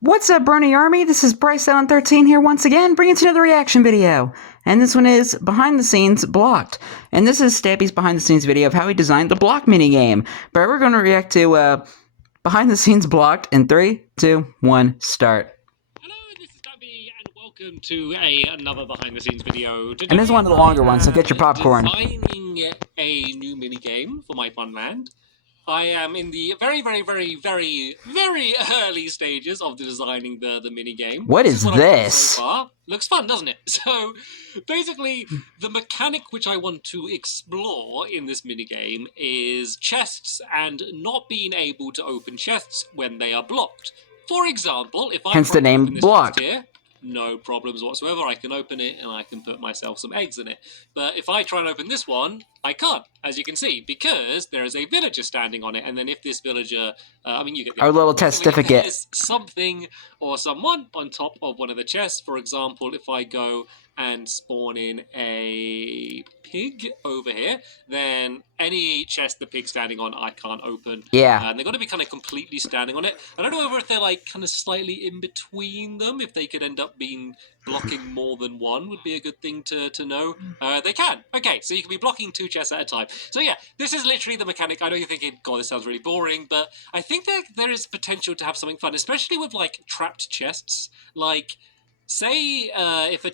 What's up, Brony Army? This is BryceAllen13 here once again, bringing you another reaction video. And this one is Behind the Scenes Blocked. And this is Stampy's behind the scenes video of how he designed the block minigame. But we're going to react to Behind the Scenes Blocked in 3, 2, 1, start. Hello, this is Stampy, and welcome to another behind the scenes video. Today And this is one of the longer ones, so get your popcorn. Designing a new minigame for my Funland. I am in the very early stages of designing the minigame. What is this? So far. Looks fun, doesn't it? So, basically, the mechanic which I want to explore in this minigame is chests and not being able to open chests when they are blocked. For example, if I hence the name Blocked. Here, no problems whatsoever. I can open it and I can put myself some eggs in it. But if I try and open this one, I can't, as you can see, because there is a villager standing on it. And then if this villager, you get our little testificate. There's something or someone on top of one of the chests. For example, if I go and spawn in a pig over here, then any chest the pig's standing on, I can't open. Yeah. And they're going to be kind of completely standing on it. I don't know whether if they're like kind of slightly in between them, if they could end up being blocking more than one would be a good thing to know. They can. Okay, so you can be blocking 2 chests at a time. So yeah, this is literally the mechanic. I know you're thinking, God, this sounds really boring, but I think that there is potential to have something fun, especially with like trapped chests. Like, say, if a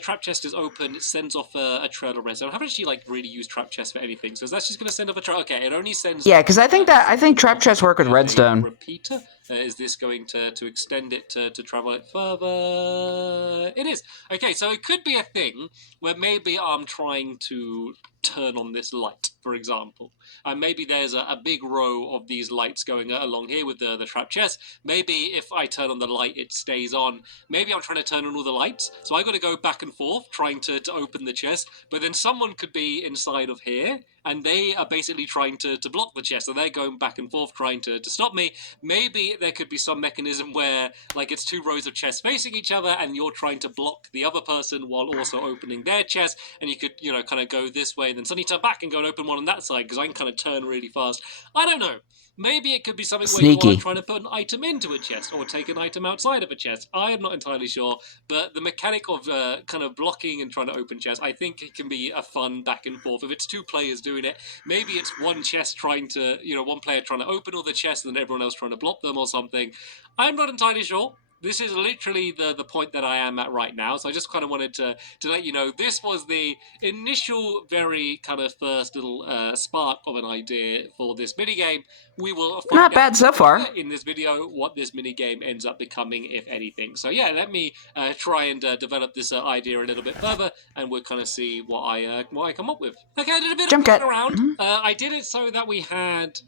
trap chest is open, it sends off a trail of redstone. I haven't actually like really used trap chests for anything, so that's just going to send off a trail. Okay, it only sends. Yeah, because I think trap chests work with redstone. Repeater. Is this going to extend it to travel it further? It is. Okay, so it could be a thing where maybe I'm trying to turn on this light, for example. And maybe there's a big row of these lights going along here with the trap chest. Maybe if I turn on the light, it stays on. Maybe I'm trying to turn on all the lights, so I got to go back and forth trying to open the chest. But then someone could be inside of here, and they are basically trying to block the chest, so they're going back and forth trying to stop me. Maybe there could be some mechanism where, like, it's 2 rows of chests facing each other, and you're trying to block the other person while also opening their chest, and you could, you know, kind of go this way, and then suddenly turn back and go and open one on that side, because I can kind of turn really fast. I don't know. Maybe it could be something where you are trying to put an item into a chest or take an item outside of a chest. I am not entirely sure, but the mechanic of kind of blocking and trying to open chests, I think it can be a fun back and forth. If it's 2 players doing it, maybe it's one chest trying to, one player trying to open all the chests and then everyone else trying to block them or something. I'm not entirely sure. This is literally the point that I am at right now, so I just kind of wanted to let you know this was the initial, very kind of first little spark of an idea for this minigame. We will find not bad so far in this video what this minigame ends up becoming, if anything. So yeah, let me try and develop this idea a little bit further, and we'll kind of see what I come up with. Okay, I did a bit of playing around. I did it so that we had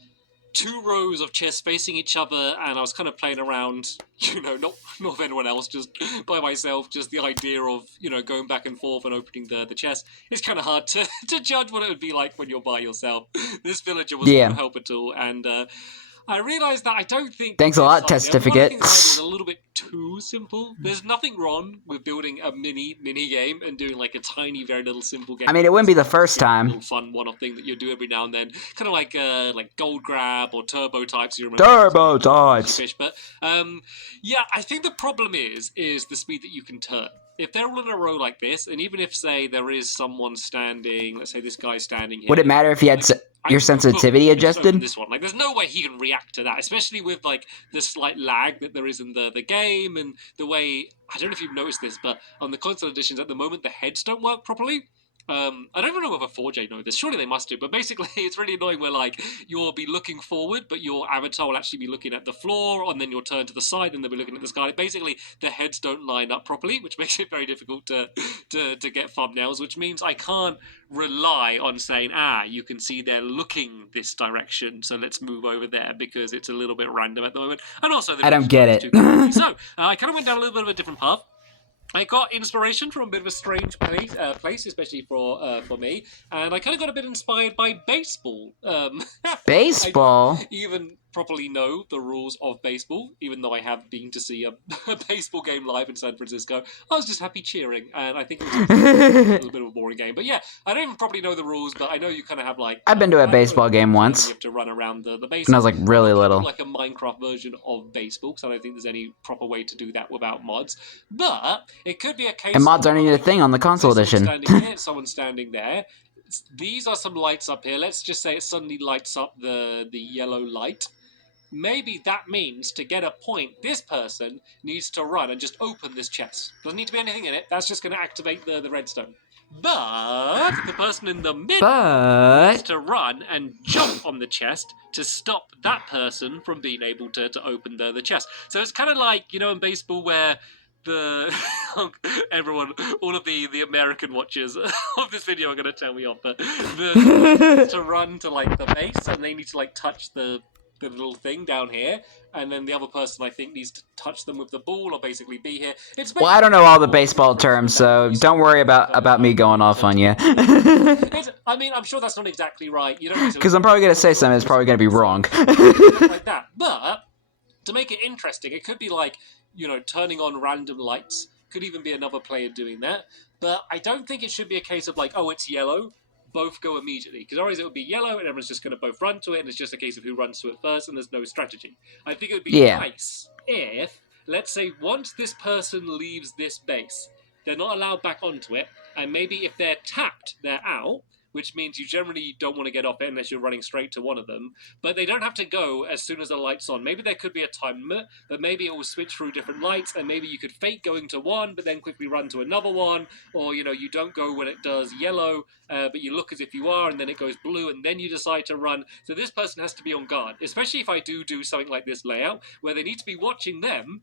2 rows of chests facing each other, and I was kind of playing around, not with anyone else, just by myself. Just the idea of, going back and forth and opening the chest. It's kind of hard to judge what it would be like when you're by yourself. This villager was no help at all, and I realised that I don't think... Thanks a lot, testificate. It's a little bit too simple. There's nothing wrong with building a mini game and doing like a tiny, very little simple game. I mean, it wouldn't be the first time. A little fun one-off thing that you do every now and then, kind of like gold grab or turbo types. You remember turbo types. Fish, but yeah, I think the problem is the speed that you can turn. If they're all in a row like this, and even if, say, there is someone standing, let's say this guy's standing here. Would it matter if he had your sensitivity adjusted? This one, like, there's no way he can react to that, especially with like the slight lag that there is in the game, and the way, I don't know if you've noticed this, but on the console editions at the moment the heads don't work properly. I don't even know whether 4J know this. Surely they must do. But basically, it's really annoying where, like, you'll be looking forward, but your avatar will actually be looking at the floor, and then you'll turn to the side, and they'll be looking at the sky. Basically, the heads don't line up properly, which makes it very difficult to get thumbnails, which means I can't rely on saying, you can see they're looking this direction, so let's move over there, because it's a little bit random at the moment. And also, I don't get it. So, I kind of went down a little bit of a different path. I got inspiration from a bit of a strange place, especially for me, and I kind of got a bit inspired by baseball. Baseball? Even properly know the rules of baseball, even though I have been to see a baseball game live in San Francisco. I was just happy cheering, and I think it was a bit of a boring game. But yeah, I don't even properly know the rules, but I know you kind of have like... I've been to a baseball game once. You have to run around the bases. When I was like really little. Like a Minecraft version of baseball, because I don't think there's any proper way to do that without mods. But it could be a case... And mods aren't even a thing on the console edition. Standing here, someone standing there. These are some lights up here. Let's just say it suddenly lights up the yellow light. Maybe that means to get a point, this person needs to run and just open this chest. Doesn't need to be anything in it. That's just going to activate the redstone. But the person in the middle needs to run and jump on the chest to stop that person from being able to open the chest. So it's kind of like, you know, in baseball where everyone, all of the American watchers of this video are going to tell me off, but to run to like the base and they need to like touch the little thing down here, and then the other person I think needs to touch them with the ball or basically be here. Well, I don't know all the baseball terms, so don't worry about me going off on you. I mean, I'm sure that's not exactly right. You don't, because I'm probably going to say something that's probably going to be wrong. Like that. But to make it interesting, it could be like, you know, turning on random lights. Could even be another player doing that. But I don't think it should be a case of like, oh, it's yellow, both go immediately. Because otherwise it would be yellow and everyone's just going to both run to it, and it's just a case of who runs to it first, and there's no strategy. I think it would be nice if, let's say, once this person leaves this base, they're not allowed back onto it, and maybe if they're tapped, they're out, which means you generally don't want to get off it unless you're running straight to one of them. But they don't have to go as soon as the light's on. Maybe there could be a time limit, but maybe it will switch through different lights, and maybe you could fake going to one, but then quickly run to another one, or, you know, you don't go when it does yellow, but you look as if you are, and then it goes blue, and then you decide to run. So this person has to be on guard, especially if I do something like this layout, where they need to be watching them,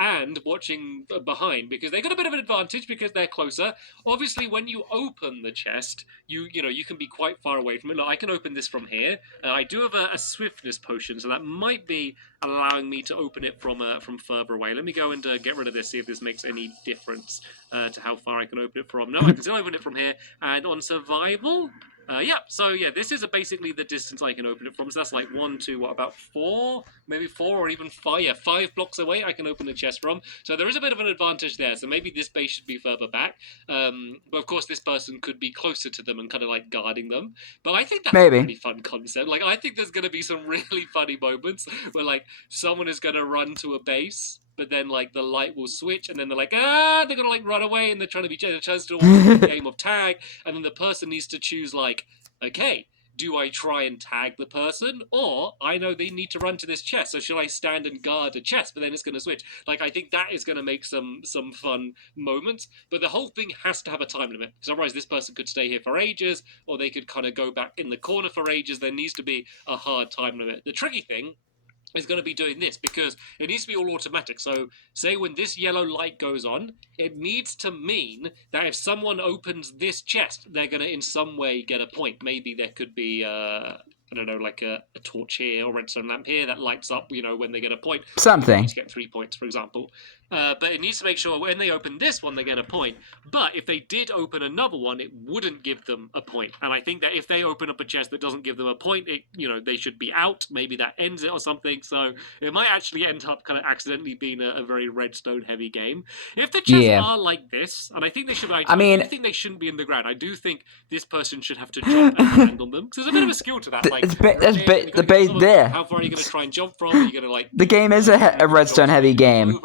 and watching behind, because they got a bit of an advantage because they're closer. Obviously, when you open the chest, you can be quite far away from it. Look, I can open this from here. I do have a swiftness potion, so that might be allowing me to open it from further away. Let me go and get rid of this, see if this makes any difference to how far I can open it from. No, I can still open it from here. And on survival... so this is basically the distance I can open it from. So that's like 1, 2, about 4, maybe 4 or even 5. Yeah, 5 blocks away I can open the chest from. So there is a bit of an advantage there. So maybe this base should be further back. But of course this person could be closer to them and kind of like guarding them. But I think that's a really fun concept. Like, I think there's going to be some really funny moments where like someone is going to run to a base, but then like the light will switch, and then they're like, they're gonna like run away, and they're trying to be chased to a game of tag, and then the person needs to choose like, okay, do I try and tag the person, or I know they need to run to this chest, so should I stand and guard a chest? But then it's gonna switch. Like, I think that is gonna make some fun moments, but the whole thing has to have a time limit, because otherwise this person could stay here for ages, or they could kind of go back in the corner for ages. There needs to be a hard time limit. The tricky thing is going to be doing this, because it needs to be all automatic. So say when this yellow light goes on, it needs to mean that if someone opens this chest, they're going to in some way get a point. Maybe there could be I don't know, like a torch here or redstone lamp here that lights up, you know, when they get a point. Something. To get 3 points, for example. But it needs to make sure when they open this one, they get a point. But if they did open another one, it wouldn't give them a point. And I think that if they open up a chest that doesn't give them a point, they should be out. Maybe that ends it or something. So it might actually end up kind of accidentally being a very redstone-heavy game. If the chests are like this, and I think they should be... I think they shouldn't be in the ground. I do think this person should have to jump and land on them. Because there's a bit of a skill to that. Like, the base there. How far are you going to try and jump from? Are you going to like... The game is a redstone heavy game.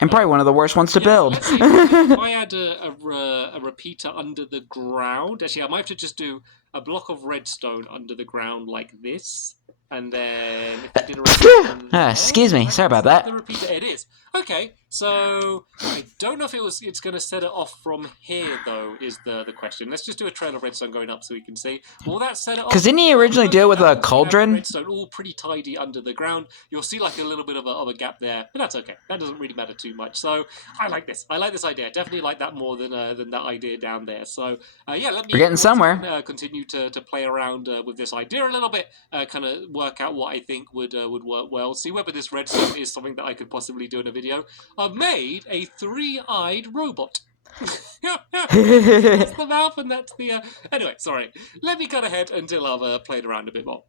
And probably one of the worst ones to build. So if I add a repeater under the ground... Actually, I might have to just do a block of redstone under the ground like this. And then if I did a repeater... excuse me, sorry about that. The repeater, it is. Okay, so I don't know if it's going to set it off from here, though, is the question. Let's just do a trail of redstone going up so we can see. Will that set it off? Because didn't he originally do it with a cauldron? Redstone all pretty tidy under the ground. You'll see like a little bit of a gap there, but that's okay. That doesn't really matter too much. So I like this. I like this idea. Definitely like that more than that idea down there. So let me... We're getting somewhere. Continue to play around with this idea a little bit. Kind of work out what I think would work well. See whether this redstone is something that I could possibly do in a video. I've made a 3-eyed robot. That's the mouth and that's the... Anyway, sorry. Let me cut ahead until I've played around a bit more.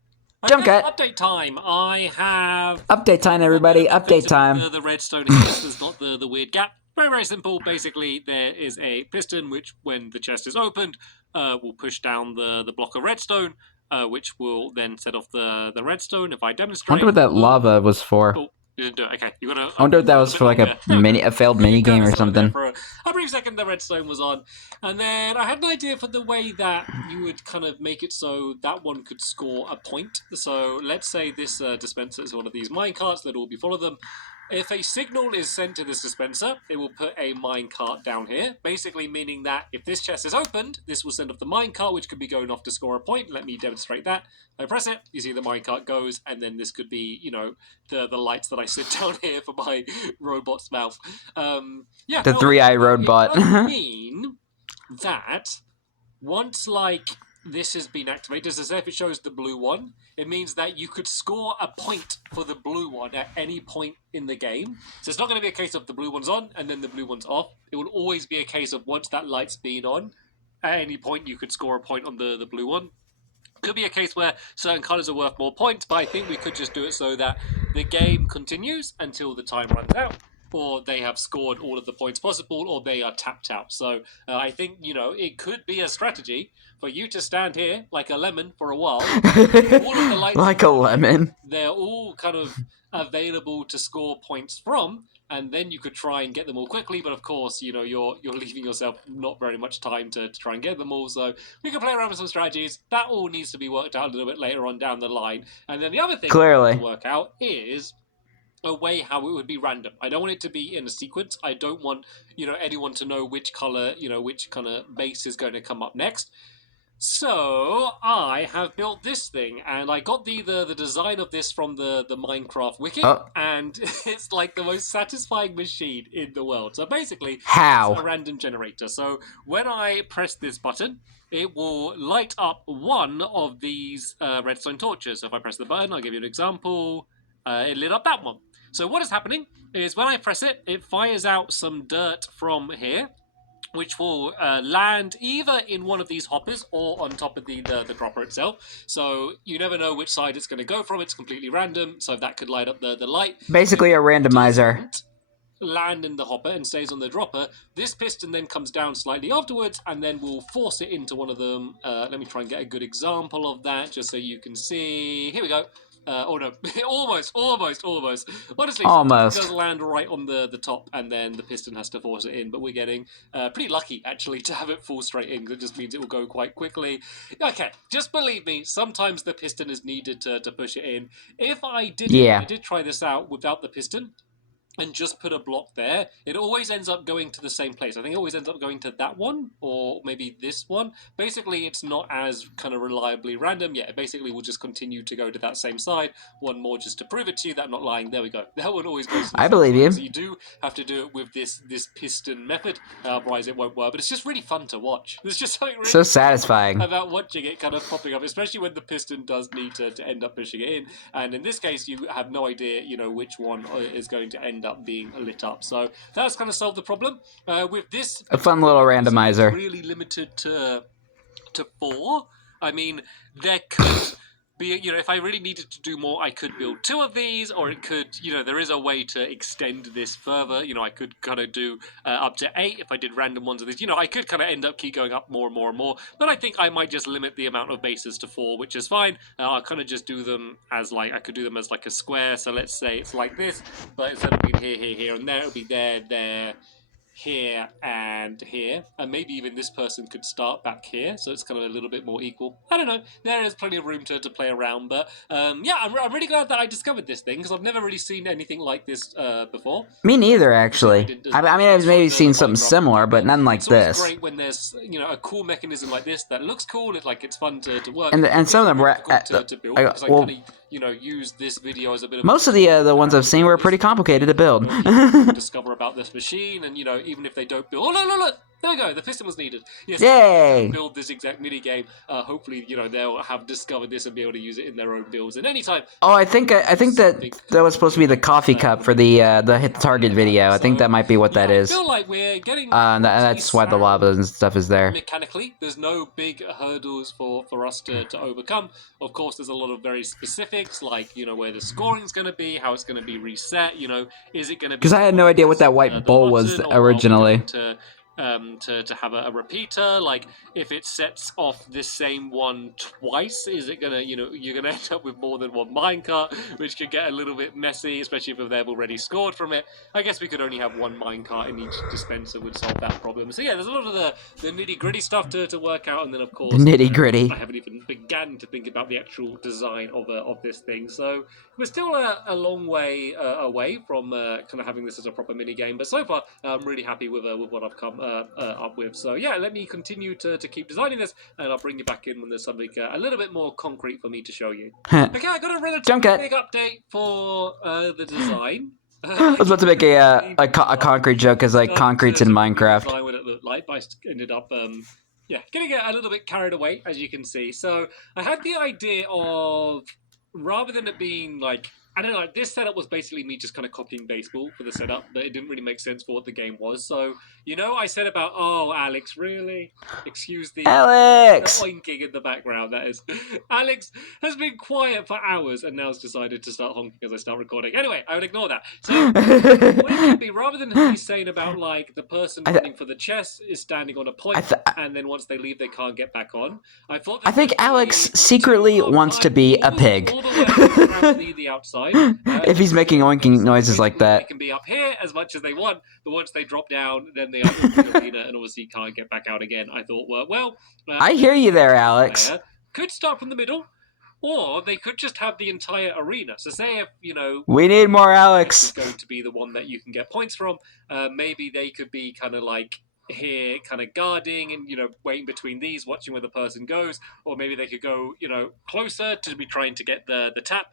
Jump Okay, cut. update time. I have... Update time, everybody. Update time. The redstone here, so there's not the weird gap. Very, very simple. Basically, there is a piston which, when the chest is opened, will push down the block of redstone, which will then set off the redstone. If I I demonstrate... wonder what that lava was for. Oh, you didn't do it. Okay, you gotta... I wonder if that was for like a failed mini game or something. For a brief second, the redstone was on, and then I had an idea for the way that you would kind of make it so that one could score a point. So let's say this dispenser is one of these minecarts. Let all be follow them. If a signal is sent to this dispenser, it will put a minecart down here, basically meaning that if this chest is opened, this will send off the minecart, which could be going off to score a point. Let me demonstrate that. I press it, you see the minecart goes, and then this could be, you know, the lights that I sit down here for my robot's mouth. Yeah, The three-eye robot. It does mean that once, like, this has been activated, as if it shows the blue one, it means that you could score a point for the blue one at any point in the game. So it's not going to be a case of the blue one's on and then the blue one's off. It will always be a case of once that light's been on, at any point you could score a point on the blue one. Could be a case where certain colours are worth more points, but I think we could just do it so that the game continues until the time runs out, or they have scored all of the points possible, or they are tapped out. So I think, you know, it could be a strategy for you to stand here like a lemon for a while. All of the lights, like a lemon. They're all kind of available to score points from, and then you could try and get them all quickly. But of course, you know, you're leaving yourself not very much time to try and get them all. So we can play around with some strategies. That all needs to be worked out a little bit later on down the line. And then the other thing to work out is a way how it would be random. I don't want it to be in a sequence. I don't want, you know, anyone to know which color, you know, which kind of base is going to come up next. So I have built this thing, and I got the design of this from the Minecraft wiki, and it's like the most satisfying machine in the world. So basically, it's a random generator. So when I press this button, it will light up one of these redstone torches. So if I press the button, I'll give you an example. It lit up that one. So what is happening is when I press it, it fires out some dirt from here, which will land either in one of these hoppers or on top of the dropper itself. So you never know which side it's going to go from. It's completely random, so that could light up the light. Basically a randomizer. Land in the hopper and stays on the dropper. This piston then comes down slightly afterwards, and then we'll force it into one of them. Let me try and get a good example of that, just so you can see. Here we go. Oh no, almost. Honestly, it does land right on the top, and then the piston has to force it in, but we're getting pretty lucky, actually, to have it fall straight in, because it just means it will go quite quickly. Okay, just believe me, sometimes the piston is needed to push it in. If I did I did try this out without the piston, and just put a block there, it always ends up going to the same place. I think it always ends up going to that one, or maybe this one. Basically, it's not as kind of reliably random. Yeah, it basically will just continue to go to that same side. One more just to prove it to you that I'm not lying. There we go. That one always goes to the I believe you. So you do have to do it with this piston method, otherwise it won't work. But it's just really fun to watch. There's just something really so satisfying about watching it kind of popping up, especially when the piston does need to end up pushing it in. And in this case, you have no idea, you know, which one is going to end up being lit up. So that's kind of solved the problem. With this, a fun little randomizer. Really limited to 4. I mean, there could be, you know, if I really needed to do more, I could build 2 of these, or it could, you know, there is a way to extend this further. You know, I could kind of do up to 8 if I did random ones of these. You know, I could kind of end up keep going up more and more and more. But I think I might just limit the amount of bases to 4, which is fine. I'll kind of just do them as like, I could do them as like a square. So let's say it's like this, but instead of being here, and there, it'll be there, here and here, and maybe even this person could start back here, so it's kind of a little bit more equal. I don't know, there is plenty of room to play around, but yeah, I'm really glad that I discovered this thing, because I've never really seen anything like this before. Me neither, actually. I mean, I've maybe seen something similar, but none like this. It's great when there's, you know, a cool mechanism like this that looks cool, it's fun to work. And some of them to build, because I kind of, you know, use this video as a bit of most of the ones I've seen were pretty complicated to build. Discover about this machine, and you know, even if they don't build, oh look, There we go. The piston was needed. Yes. Yay! Build this exact mini game. Hopefully, they'll have discovered this and be able to use it in their own builds. And anytime. Oh, I think that was supposed to be the coffee cup for the hit the target video. I think that might be what that is. I feel like we're getting. That's why the lava and stuff is there. Mechanically, there's no big hurdles for us to overcome. Of course, there's a lot of very specifics, like where the scoring's going to be, how it's going to be reset. Is it going to be? Because I had no idea what that white bowl was originally. To have a repeater, like if it sets off the same one twice, is it gonna you're gonna end up with more than one minecart, which could get a little bit messy, especially if they've already scored from it. I guess we could only have one minecart in each dispenser would solve that problem. So yeah, there's a lot of the nitty-gritty stuff to work out, and then of course nitty-gritty. I haven't even begun to think about the actual design of this thing, so we're still a long way away from kind of having this as a proper mini game, but so far I'm really happy with what I've come up with. So yeah, let me continue to keep designing this, and I'll bring you back in when there's something a little bit more concrete for me to show you. Okay, I got a relatively big update for the design. I was about to make a concrete joke, because like concrete's in Minecraft. What it looked like, but I ended up getting a little bit carried away, as you can see. So I had the idea of, rather than it being like, I don't know, like this setup was basically me just kind of copying baseball for the setup, but it didn't really make sense for what the game was. So, I said about, oh, Alex, really? Excuse the oinking in the background, that is. Alex has been quiet for hours and now has decided to start honking as I start recording. Anyway, I would ignore that. So, what it could be, rather than me saying about, like, the person running for the chest is standing on a point, and then once they leave, they can't get back on, I think Alex secretly wants to be a pig. All the way around the outside. If he's making oinking noises like that. They can be up here as much as they want, but once they drop down, then they are in the arena and obviously can't get back out again. I thought, I hear you there, Alex. Could start from the middle, or they could just have the entire arena. So say if, we need more Alex. Is going to be the one that you can get points from, maybe they could be kind of like here, kind of guarding and waiting between these, watching where the person goes, or maybe they could go closer to be trying to get the tap.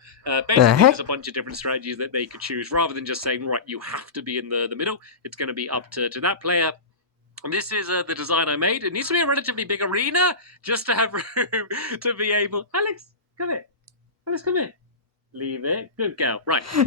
Basically, there's a bunch of different strategies that they could choose, rather than just saying, right, you have to be in the middle. It's going to be up to that player. And this is the design I made. It needs to be a relatively big arena just to have room to be able. Alex, come here. Alex, come here. Leave it. Good girl. Right. So,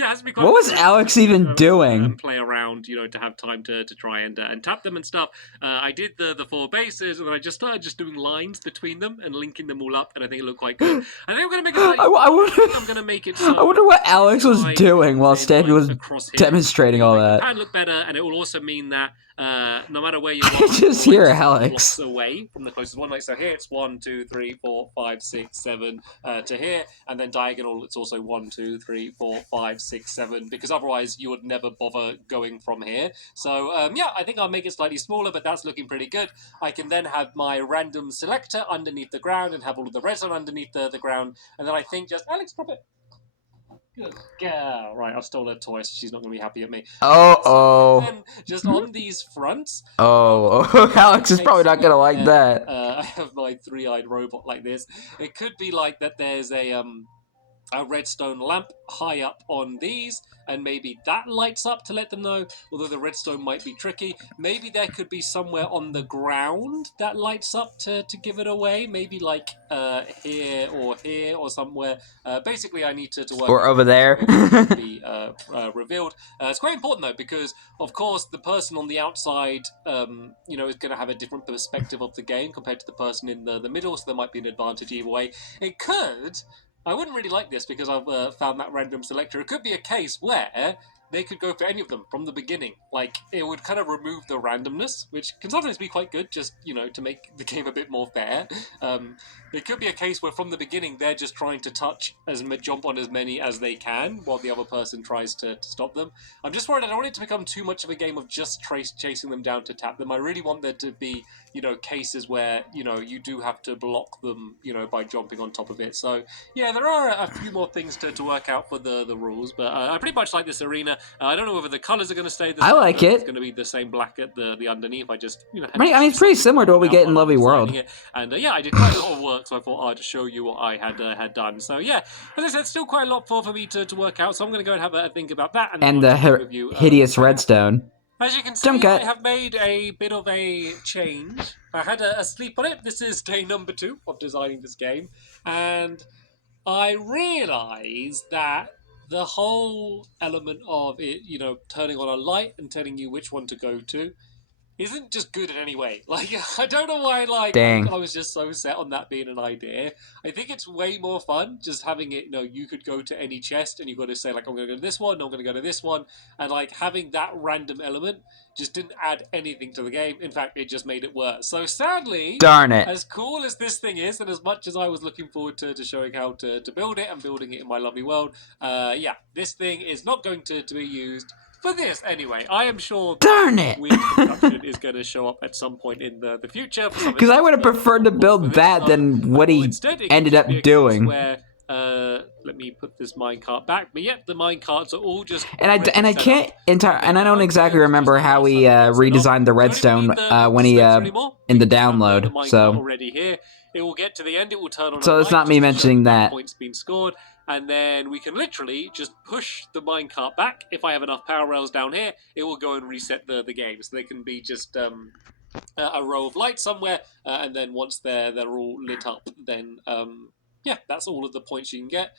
has to be quite. What was Alex even doing? Play around, to have time to try and tap them and stuff. I did the 4 bases, and then I just started doing lines between them and linking them all up, and I think it looked quite good. I think I'm gonna make it. I'm gonna make it. So I wonder what Alex was doing while Stampy was demonstrating all that. It can look better, and it will also mean that no matter where you are, I just hear Alex away from the closest one. Like so, here it's 1, 2, 3, 4, 5, 6, 7 to here, and then diagonal it's also 1, 2, 3, 4, 5, 6, 7. Because otherwise you would never bother going from here. So I think I'll make it slightly smaller, but that's looking pretty good. I can then have my random selector underneath the ground and have all of the redstone underneath the ground, and then I think just Alex, drop it. Good girl. Right, I've stolen her toy, so she's not going to be happy at me. Oh. Just on these fronts. Alex is probably not going to like that. I have my 3-eyed robot like this. It could be like that there's a redstone lamp high up on these, and maybe that lights up to let them know, although the redstone might be tricky. Maybe there could be somewhere on the ground that lights up to give it away, maybe like here or somewhere. Basically I need to work or over there to be revealed. It's quite important though, because of course the person on the outside is going to have a different perspective of the game compared to the person in the middle, so there might be an advantage either way. I wouldn't really like this because I've found that random selector. It could be a case where they could go for any of them from the beginning. Like, it would kind of remove the randomness, which can sometimes be quite good, just, to make the game a bit more fair. It could be a case where from the beginning they're just trying to jump on as many as they can while the other person tries to stop them. I'm just worried I don't want it to become too much of a game of just chasing them down to tap them. I really want there to be, cases where, you do have to block them, by jumping on top of it. So, yeah, there are a few more things to work out for the rules, but I pretty much like this arena. I don't know whether the colours are going to stay the same. I like it. It's going to be the same black at the underneath. I just, it's pretty similar to what we get in Lovely World. And I did quite a lot of work, so I thought I'd show you what I had done. So yeah, as I said, still quite a lot for me to work out. So I'm going to go and have a think about that. And the hideous redstone. As you can see, Jump cut. I have made a bit of a change. I had a sleep on it. This is day number 2 of designing this game, and I realised that the whole element of it, turning on a light and telling you which one to go to, isn't just good in any way. Like, I don't know why, Dang. I was just so set on that being an idea. I think it's way more fun just having it, you could go to any chest and you've got to say, like, I'm going to go to this one, no, I'm going to go to this one. And, like, having that random element just didn't add anything to the game. In fact, it just made it worse. So, sadly, Darn it. as cool as this thing is, and as much as I was looking forward to showing how to build it and building it in my lovely world, yeah, this thing is not going to be used for this anyway. I am sure Darn it. weird construction is going to show up at some point in the future. Because I would have preferred to build that than what he ended up doing. Where, let me put this minecart back. But yep, the minecarts are all just. And I can't and I don't exactly remember how he redesigned the redstone when he in the download. So already here, it will get to the end. It will turn on. So it's not me mentioning that. Points being scored. And then we can literally just push the minecart back. If I have enough power rails down here, it will go and reset the game. So they can be just a row of lights somewhere. And then once they're all lit up, then yeah, that's all of the points you can get.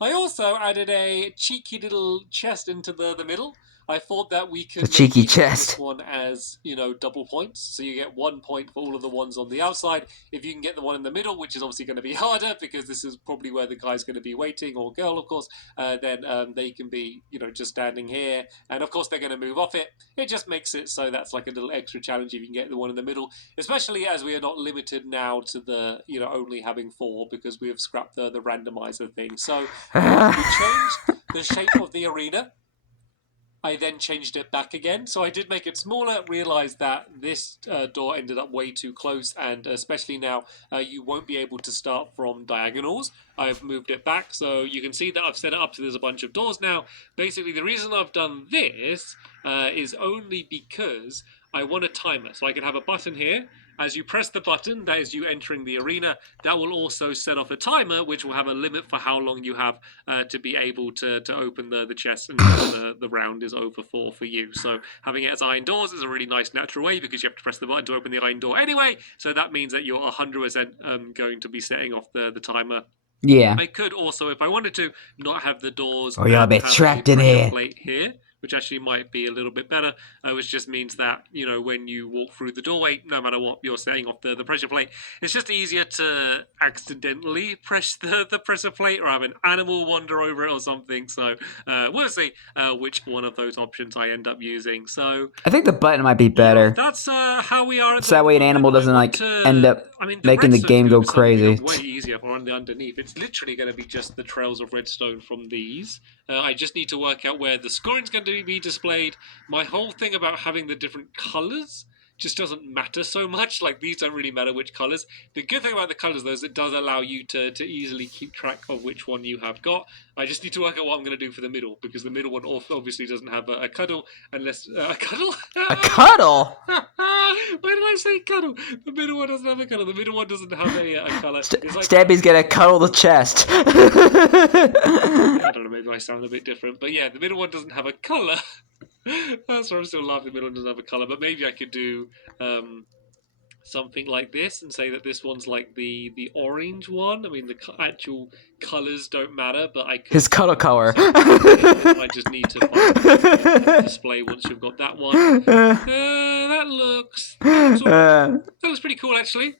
I also added a cheeky little chest into the middle. I thought that we could the cheeky make chest. This one as, double points. So you get 1 point for all of the ones on the outside. If you can get the one in the middle, which is obviously going to be harder because this is probably where the guy's going to be waiting, or girl, of course, then they can be, just standing here. And of course, they're going to move off it. It just makes it so that's like a little extra challenge if you can get the one in the middle, especially as we are not limited now to the, only having 4 because we have scrapped the randomizer thing. So we changed the shape of the arena. I then changed it back again. So I did make it smaller, realized that this door ended up way too close, and especially now, you won't be able to start from diagonals. I've moved it back, so you can see that I've set it up so there's a bunch of doors now. Basically, the reason I've done this is only because I want a timer. So I can have a button here. As you press the button, that is you entering the arena, that will also set off a timer, which will have a limit for how long you have to be able to open the chest until the round is over for you. So having it as iron doors is a really nice natural way because you have to press the button to open the iron door anyway. So that means that you're 100% going to be setting off the timer. Yeah. I could also, if I wanted to, not have the doors. Or you'll be trapped in here. Plate here, which actually might be a little bit better, which just means that, when you walk through the doorway, no matter what, you're setting off the pressure plate. It's just easier to accidentally press the pressure plate or have an animal wander over it or something. So we'll see which one of those options I end up using. So I think the button might be better. That's how we are. So that way an animal doesn't end up making the game go crazy. Way easier for underneath. It's literally going to be just the trails of redstone from these. I just need to work out where the scoring's going to be displayed. My whole thing about having the different colours just doesn't matter so much. Like, these don't really matter which colours. The good thing about the colours, though, is it does allow you to easily keep track of which one you have got. I just need to work out what I'm going to do for the middle, because the middle one obviously doesn't have a cuddle, unless... a cuddle? A cuddle? Why did I say cuddle? The middle one doesn't have a cuddle. The middle one doesn't have a colour. Stampy's gonna cuddle the chest. I don't know, maybe I sound a bit different. But yeah, the middle one doesn't have a colour. That's why I'm still laughing. The middle one doesn't have a colour. But maybe I could do something like this and say that this one's like the orange one. I mean, the actual colours don't matter, but I could... His cuddle color. I just need to find the display once you've got that one. That looks pretty cool, actually.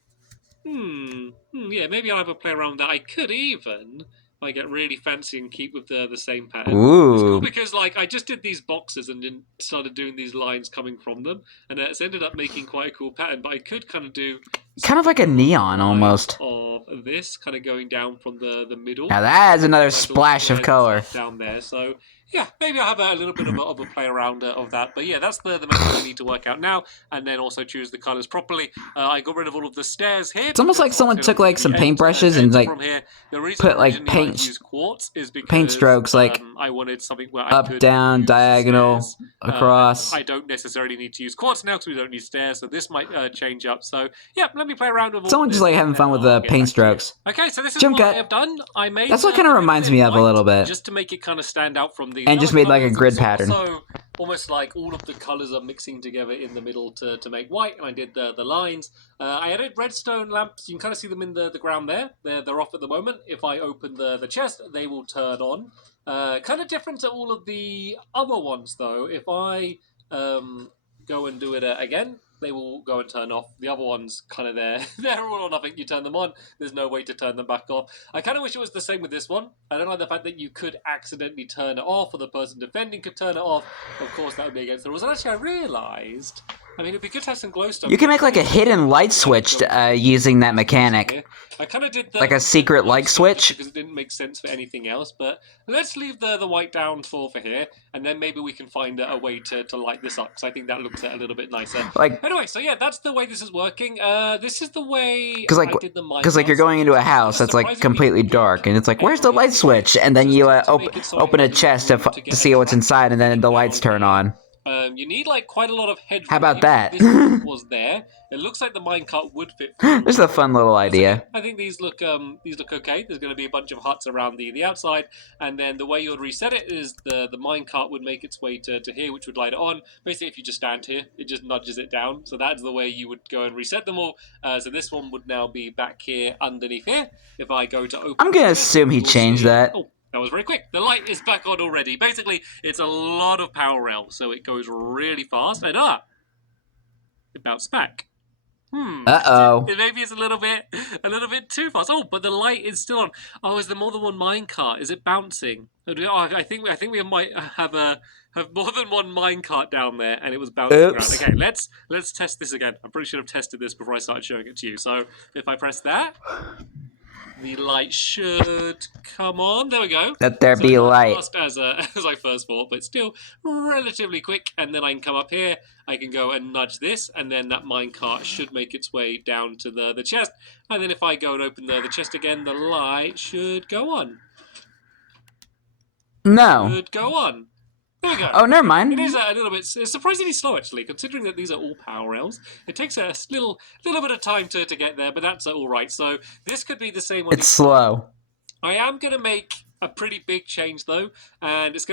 Yeah, maybe I'll have a play around with that. I could even... I get really fancy and keep with the same pattern. Ooh. It's cool because, like, I just did these boxes and then started doing these lines coming from them, and it's ended up making quite a cool pattern. But I could kind of do kind of like a neon almost of this, kind of going down from the middle. Now that is another splash of color down there. So yeah, maybe I'll have a little bit of a play around of that. But yeah, that's the main thing I need to work out now, and then also choose the colors properly. I got rid of all of the stairs here. It's almost like someone took like some paintbrushes and like put like paint strokes like I wanted something where I up, could down, diagonal, stairs. across. I don't necessarily need to use quartz now because we don't need stairs, so this might change up. So yeah, let me play around with all someone just like having fun with the paint strokes. Okay, so this is what I have done. I made that's what kind of reminds me of a little bit, just to make it kind of stand out from the and just made like a grid pattern. Also almost like all of the colours are mixing together in the middle to make white, and I did the lines. I added redstone lamps. You can kind of see them in the ground there. They're off at the moment. If I open the chest, they will turn on. Kind of different to all of the other ones, though. If I go and do it again, they will go and turn off. The other ones, kind of they're all or nothing. You turn them on, there's no way to turn them back off. I kind of wish it was the same with this one. I don't like the fact that you could accidentally turn it off, or the person defending could turn it off. Of course, that would be against the rules. And actually, I realised, I mean, it'd be good to have some glowstone. You can make like a hidden light switch using that mechanic. I kind of did like a secret light switch because it didn't make sense for anything else. But let's leave the white down for here, and then maybe we can find a way to light this up, because I think that looks a little bit nicer. Like, anyway, so yeah, that's the way this is working. This is the way I did the because like you're going into a house that's like completely dark, and it's like, where's the light switch? And then you open a chest to see what's inside, and then the lights turn on. You need like quite a lot of headroom. How about that? This was there. It looks like the minecart would fit. This is a fun little idea. I think these look okay. There's going to be a bunch of huts around the outside, and then the way you would reset it is the minecart would make its way to here, which would light it on. Basically, if you just stand here, it just nudges it down. So that's the way you would go and reset them all. So this one would now be back here underneath here. If I go to open, I'm gonna assume he changed that. Oh. That was very quick. The light is back on already. Basically, it's a lot of power rail, so it goes really fast. And it bounced back. Uh-oh. Maybe it's a little bit too fast. Oh, but the light is still on. Oh, is there more than one minecart? Is it bouncing? Oh, I think we might have more than one minecart down there, and it was bouncing around. Okay, let's test this again. I'm pretty sure I've tested this before I started showing it to you. So if I press that, the light should come on. There we go. Let there be light. Fast as I first thought, but still relatively quick. And then I can come up here. I can go and nudge this, and then that minecart should make its way down to the chest. And then if I go and open the chest again, the light should go on. No. Should go on. There we go. Oh, never mind. It is a little bit. It's surprisingly slow, actually, considering that these are all power rails. It takes a little bit of time to get there, but that's all right. So this could be the same one. It's slow. I am going to make a pretty big change, though, and it's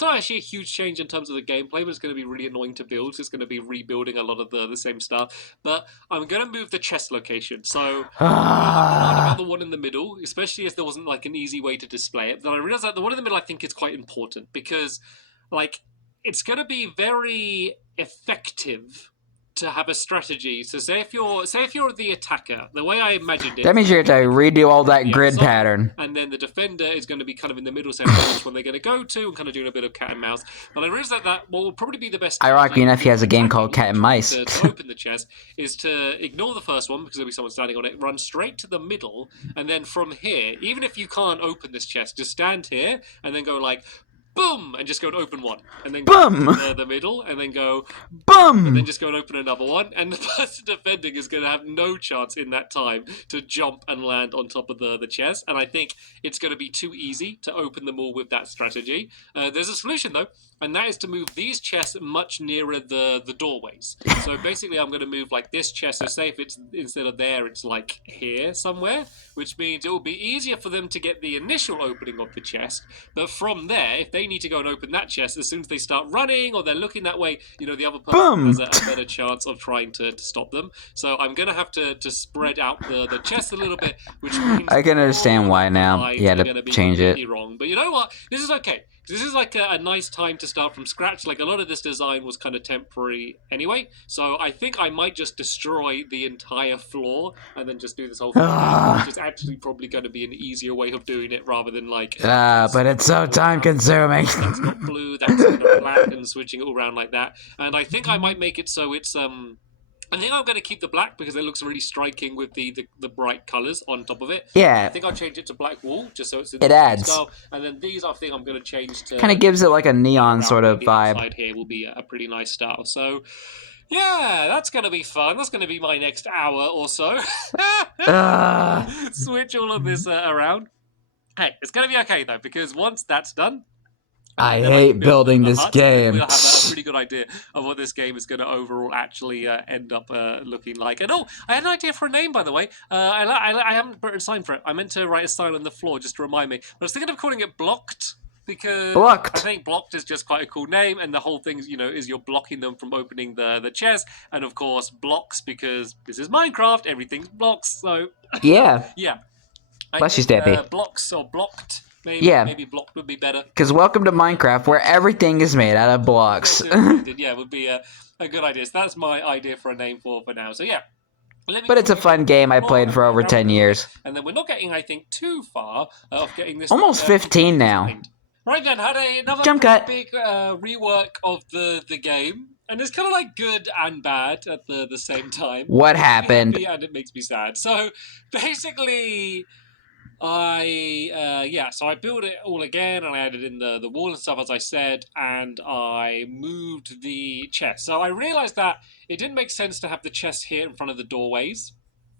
not actually a huge change in terms of the gameplay, but it's going to be really annoying to build. It's going to be rebuilding a lot of the same stuff, but I'm going to move the chest location. So I thought about the one in the middle, especially as there wasn't like an easy way to display it. But I realized that the one in the middle I think is quite important, because like it's going to be very effective to have a strategy. So say if you're the attacker, the way I imagined it, that means you have to redo all that grid pattern. And then the defender is going to be kind of in the middle, saying which one they're going to go to, and kind of doing a bit of cat and mouse. But I realized that what will probably be the best. Ironically enough, he has a game called Cat and Mice. To open the chest is to ignore the first one, because there'll be someone standing on it, run straight to the middle, and then from here, even if you can't open this chest, just stand here and then go like, boom, and just go and open one, and then go to the middle, and then go boom, and then just go and open another one, and the person defending is going to have no chance in that time to jump and land on top of the chest. And I think it's going to be too easy to open them all with that strategy. There's a solution though, and that is to move these chests much nearer the doorways. So basically, I'm going to move like this chest. So say if it's instead of there, it's like here somewhere, which means it will be easier for them to get the initial opening of the chest. But from there, if they need to go and open that chest, as soon as they start running or they're looking that way, you know, the other person has a better chance of trying to stop them. So I'm going to have to spread out the chest a little bit, which means I can understand why now. You had to change it. Wrong. But you know what? This is okay. This is like a nice time to start from scratch. Like a lot of this design was kind of temporary anyway. So I think I might just destroy the entire floor and then just do this whole thing, which is actually probably going to be an easier way of doing it rather than like... but it's so time consuming. That's not blue, that's not black, and switching it all around like that. And I think I might make it so it's... I think I'm going to keep the black because it looks really striking with the bright colours on top of it. Yeah. I think I'll change it to black wool just so it's in the adds. Style. And then these I think I'm going to change to... kind of gives it like a neon sort of vibe. Inside here will be a pretty nice style. So, yeah, that's going to be fun. That's going to be my next hour or so. Switch all of this around. Hey, it's going to be okay though, because once that's done, I hate building this game. We'll have a pretty good idea of what this game is going to overall actually end up looking like. And I had an idea for a name, by the way. I haven't written a sign for it. I meant to write a sign on the floor just to remind me. But I was thinking of calling it Blocked. because Blocked. I think blocked is just quite a cool name, and the whole thing, is you're blocking them from opening the chest, and of course blocks because this is Minecraft, everything's blocks. So Yeah. yeah, I Bless you, think Stampy. blocks or blocked. Yeah. Maybe blocked would be better. Because welcome to Minecraft, where everything is made out of blocks. Yeah, would be a good idea. So that's my idea for a name for now. So yeah. But it's a fun game I played for over 10 years. And then we're not getting, I think, too far of getting this. Almost 15 now. Right then, had another Jump cut. big rework of the game. And it's kind of like good and bad at the same time. What happened? And it makes me sad. So basically, so I built it all again, and I added in the wall and stuff, as I said, and I moved the chest. So I realized that it didn't make sense to have the chest here in front of the doorways.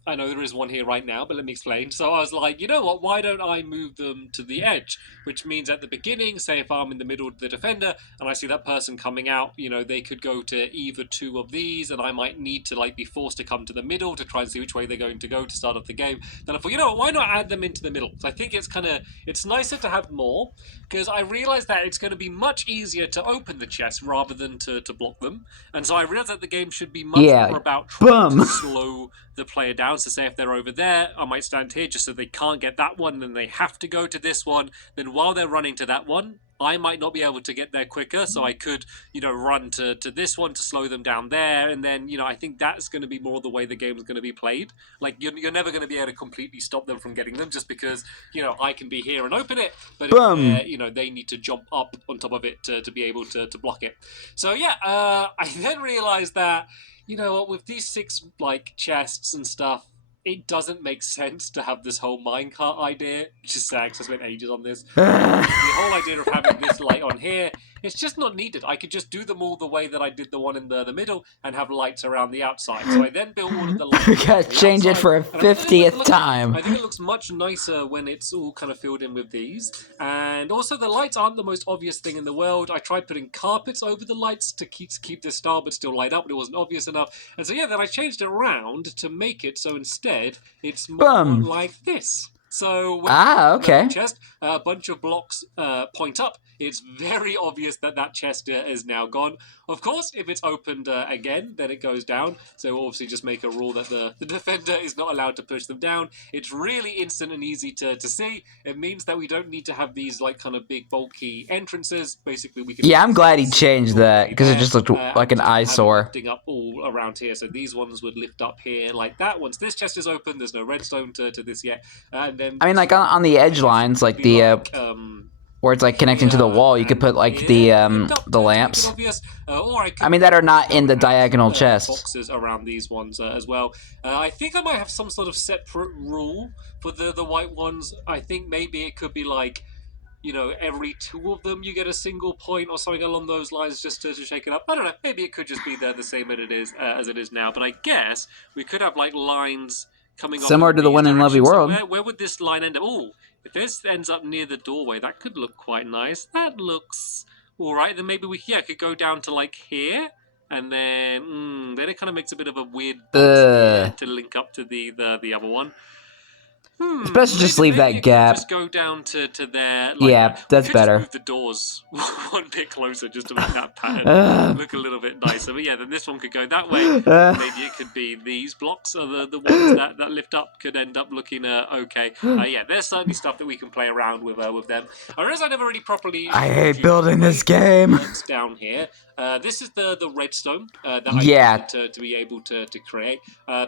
I know there is one here right now, but let me explain. So I was like, you know what, why don't I move them to the edge? Which means at the beginning, say if I'm in the middle of the defender and I see that person coming out, they could go to either two of these, and I might need to be forced to come to the middle to try and see which way they're going to go to start off the game. Then I thought, you know what, why not add them into the middle? So I think it's nicer to have more, because I realized that it's going to be much easier to open the chests rather than to block them. And so I realized that the game should be much more about trying to slow the player down. So say if they're over there, I might stand here just so they can't get that one, then they have to go to this one. Then while they're running to that one, I might not be able to get there quicker, so I could, run to this one to slow them down there. And then, I think that's going to be more the way the game is going to be played. Like, you're never going to be able to completely stop them from getting them just because, I can be here and open it. But if they need to jump up on top of it to be able to block it. So, yeah, I then realized that, with these 6, chests and stuff, it doesn't make sense to have this whole minecart idea, which is sad because I spent ages on this. The whole idea of having this light on here, it's just not needed. I could just do them all the way that I did the one in the middle and have lights around the outside. So I then built all of the lights. We gotta change it for a 50th time. I think it looks much nicer when it's all kind of filled in with these. And also the lights aren't the most obvious thing in the world. I tried putting carpets over the lights to keep this style but still light up, but it wasn't obvious enough. And so yeah, then I changed it around to make it so instead it's more like this. So when okay. Chest, a bunch of blocks point up. It's very obvious that chest is now gone. Of course, if it's opened again, then it goes down. So we'll obviously just make a rule that the defender is not allowed to push them down. It's really instant and easy to see. It means that we don't need to have these kind of big bulky entrances. Basically, we can. Yeah, I'm glad he changed that because it just looked like an eyesore. Lifting up all around here, so these ones would lift up here like that. Once this chest is open, there's no redstone to this yet, and then I mean, on the edge lines, where it's connecting to the wall, you could put the lamps. I mean, that are not in the diagonal chest. Boxes around these ones as well. I think I might have some sort of separate rule for the white ones. I think maybe it could be every 2 of them you get a single point or something along those lines, just to shake it up. I don't know. Maybe it could just be the same as it is now. But I guess we could have lines coming off similar to the one in Lovely World. So where would this line end up? Oh, if this ends up near the doorway, that could look quite nice. That looks all right. Then maybe we could go down to here, and then it kind of makes a bit of a weird box to link up to the other one. It's best to just leave that gap. Just go down to there. Yeah, that's better. Just move the doors one bit closer just to make that pattern look a little bit nicer. But yeah, then this one could go that way. Maybe it could be these blocks are the ones that lift up could end up looking okay. Yeah, there's certainly stuff that we can play around with them. I realize I never really properly. I hate building this game. Down here. This is the redstone that I need to be able to create.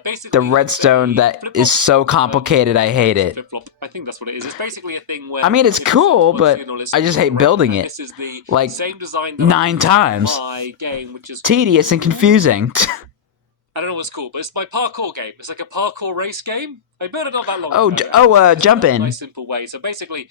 Basically, the redstone that is so complicated, I hate it. Flip-flop. I think that's what it is. It's basically a thing where... I mean, it's cool, but I just hate building it. This is the same design 9 times. My game, which is tedious and confusing. I don't know what's cool, but it's my parkour game. It's like a parkour race game. I built it not that long ago. Jump in. In a nice, simple way. So basically,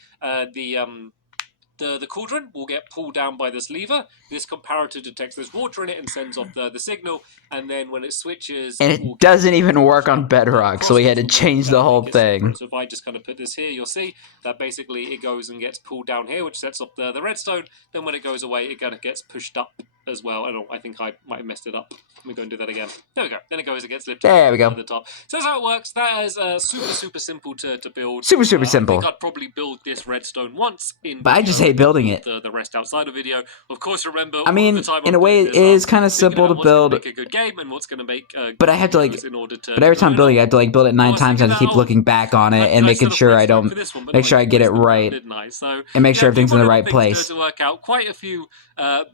the cauldron will get pulled down by this lever. This comparator detects there's water in it and sends off the signal. And then when it switches... And it doesn't even work on Bedrock, so we had to change the whole thing. So if I just kind of put this here, you'll see that basically it goes and gets pulled down here, which sets off the redstone. Then when it goes away, it kind of gets pushed up as well. I think I might have messed it up. Let me go and do that again. There we go. Then it goes, it gets lifted There we go. to the top. So that's how it works. That is super simple to build. Super simple. I think I'd probably build this redstone once in But I just hate building it. The rest outside of video. Of course, remember, I mean, all the time in a way, it is kind of simple to build. What's going to make a good game and what's going to make but I have to in order to. But every time building, I have to build it 9 times and keep looking back on it and making sure I don't make sure I get it right and make sure everything's in the right place. To work out quite a few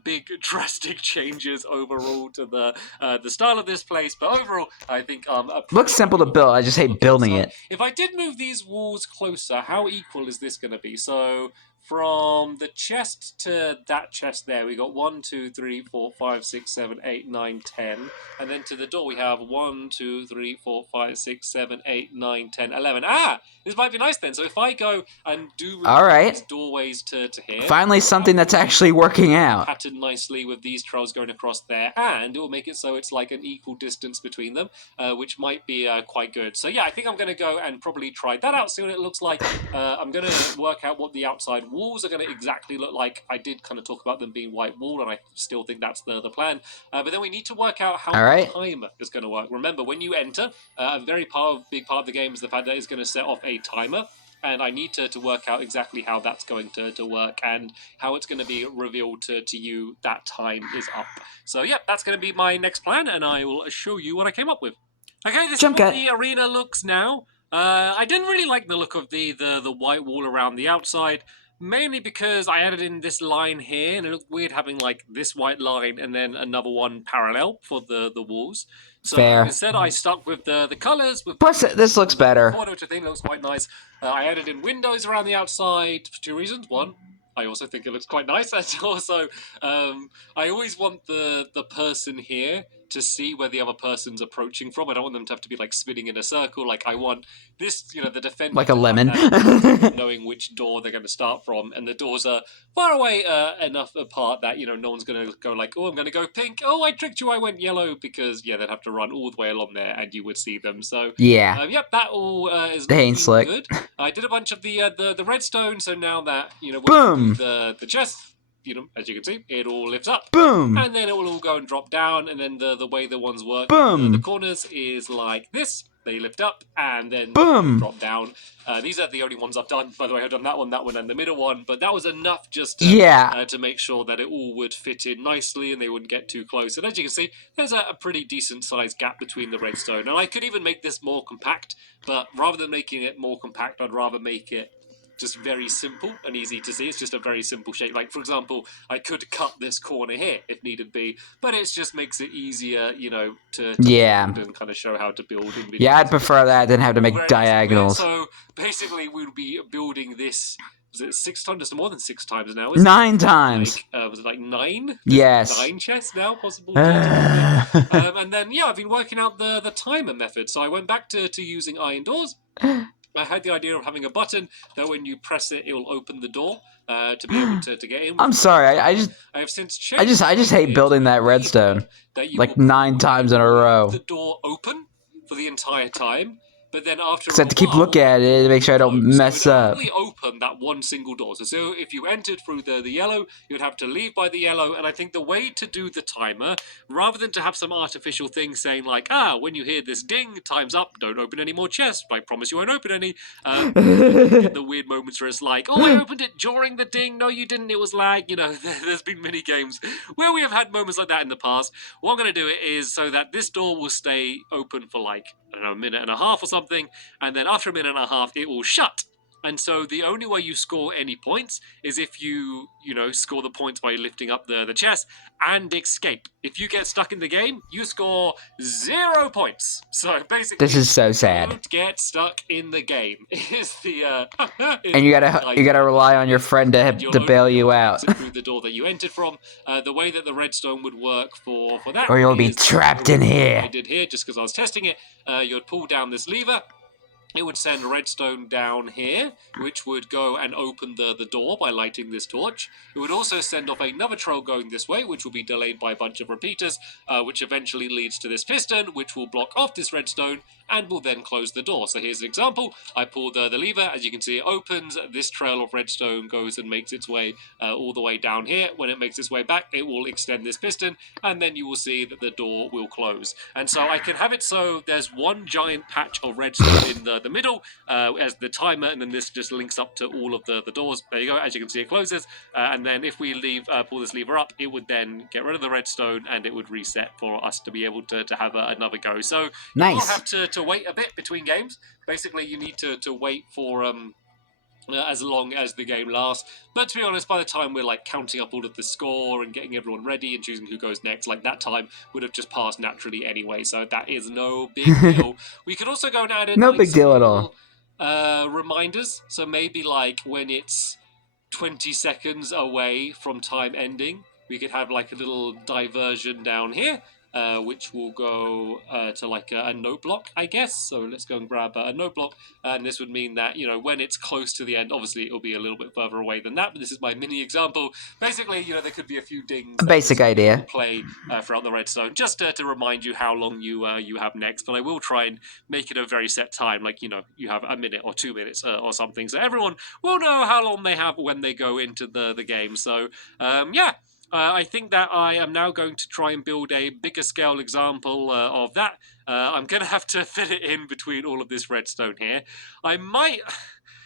big drastic changes overall to the style of this place, but overall, I think looks simple to build. I just hate building it. If I did move these walls closer, how equal is this going to be? So from the chest to that chest there, we got 1, 2, 3, 4, 5, 6, 7, 8, 9, 10. And then to the door, we have 1, 2, 3, 4, 5, 6, 7, 8, 9, 10, 11. Ah! This might be nice then. So if I go and do these doorways to here. Finally something that's actually working out. Patterned nicely with these trails going across there. And it will make it so it's like an equal distance between them, which might be quite good. So yeah, I think I'm going to go and probably try that out, see what it looks like. I'm going to work out what the outside walls are going to exactly look like. I did kind of talk about them being white wall, and I still think that's the plan. But then we need to work out how the timer is going to work. Remember, when you enter, a very big part of the game is the fact that it's going to set off a timer. And I need to work out exactly how that's going to work and how it's going to be revealed to you that time is up. So yeah, that's going to be my next plan, and I will show you what I came up with. Okay, this is what the arena looks now. I didn't really like the look of the white wall around the outside, mainly because I added in this line here, and it looked weird having like this white line and then another one parallel for the walls. So instead, I stuck with the colours. Plus, this looks better. Which I think looks quite nice. I added in windows around the outside for 2 reasons. One, I also think it looks quite nice, and also I always want the person here to see where the other person's approaching from. I don't want them to have to be like spinning in a circle. Like I want this, the defender like a lemon, knowing which door they're going to start from, and the doors are far away enough apart that no one's going to go like, oh, I'm going to go pink. Oh, I tricked you. I went yellow, because they'd have to run all the way along there, and you would see them. So yep, that all is slick. Good. I did a bunch of the redstone, so now that boom, the chest. As you can see, it all lifts up. Boom! And then it will all go and drop down, and then the way the ones work, boom, the corners is like this. They lift up, and then boom, drop down. These are the only ones I've done. By the way, I've done that one, and the middle one. But that was enough just to make sure that it all would fit in nicely, and they wouldn't get too close. And as you can see, there's a pretty decent-sized gap between the redstone. And I could even make this more compact, but rather than making it more compact, I'd rather make it just very simple and easy to see. It's just a very simple shape. Like, for example, I could cut this corner here if needed be, but it just makes it easier, to build and kind of show how to build. Yeah, I'd prefer that than have to make diagonals. So basically, we'll be building this. Was it 6 times? Just more than 6 times now. 9 times. Was it like 9? Yes. 9 chests now, possible. And then I've been working out the timer method. So I went back to using iron doors. I had the idea of having a button that when you press it, it will open the door to be able to get in. I'm sorry, I have since changed. I just hate building that redstone like 9 times in a row. The door open for the entire time. But then after I have to keep looking at it to make sure I don't mess up. Only open that one single door. So if you entered through the yellow, you'd have to leave by the yellow. And I think the way to do the timer, rather than to have some artificial thing saying like, when you hear this ding, time's up, don't open any more chests. I promise you won't open any. The weird moments where it's like, I opened it during the ding. No, you didn't. It was lag. There's been many games where we have had moments like that in the past. What I'm going to do it is so that this door will stay open for like, I don't know, a minute and a half or something, and then after a minute and a half, it will shut. And so the only way you score any points is if you score the points by lifting up the chest and escape. If you get stuck in the game, you score 0 points. So basically, this is so sad. Don't get stuck in the game. Is the and you gotta rely on your friend to bail you out through the door that you entered from. The way that the redstone would work for that, or you'll be trapped in here. I did here just because I was testing it. You'd pull down this lever. it would send redstone down here, which would go and open the door by lighting this torch. It would also send off another trail going this way, which will be delayed by a bunch of repeaters, which eventually leads to this piston, which will block off this redstone and will then close the door. So here's an example. I pull the lever. As you can see, it opens. This trail of redstone goes and makes its way all the way down here. When it makes its way back, it will extend this piston, and then you will see that the door will close. And so I can have it so there's one giant patch of redstone in the middle as the timer, and then this just links up to all of the doors. There you go. As you can see, it closes, and then if we pull this lever up, it would then get rid of the redstone, and it would reset for us to be able to have another go. So Nice. you will have to wait a bit between games. Basically, you need to wait for as long as the game lasts. But to be honest, by the time we're like counting up all of the score and getting everyone ready and choosing who goes next, like that time would have just passed naturally anyway. So that is no big deal. We could also go and add in No like, big deal at all. reminders. So maybe like when it's 20 seconds away from time ending, we could have like a little diversion down here. Which will go to like a note block, I guess. So let's go and grab a note block, and this would mean that, you know, when it's close to the end, obviously it'll be a little bit further away than that, but this is my mini example. Basically, you know, there could be a few dings. A basic idea. Will play throughout the redstone, just to remind you how long you have next. But I will try and make it a very set time, like, you know, you have a minute or 2 minutes or something, so everyone will know how long they have when they go into the game. So yeah. I think that I am now going to try and build a bigger scale example of that. I'm going to have to fit it in between all of this redstone here. I might...